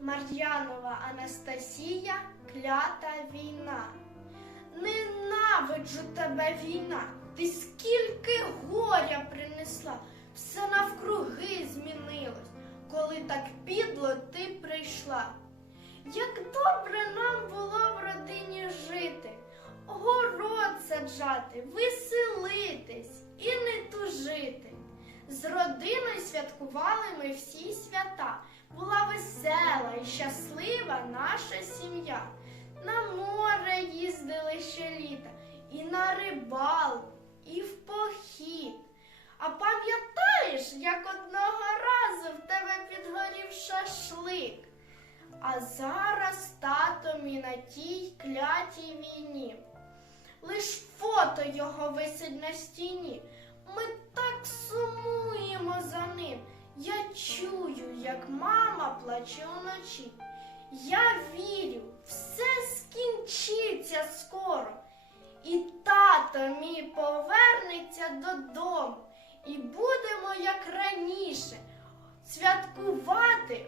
Мар'янова Анастасія, клята війна. Ненавиджу тебе війна, ти скільки горя принесла, все навкруги змінилось, коли так підло ти прийшла. Як добре нам було в родині жити, город саджати, веселитись і не тужити. З родиною святкували ми всі свята. Була весела і щаслива наша сім'я. На море їздили щоліта, і на рибалку, і в похід. А пам'ятаєш, як одного разу в тебе підгорів шашлик? А зараз тато мій на тій клятій війні. Лиш фото його висить на стіні. Ми як мама плаче уночі. Я вірю, все скінчиться скоро. І тато мій повернеться додому, і будемо, як раніше, святкувати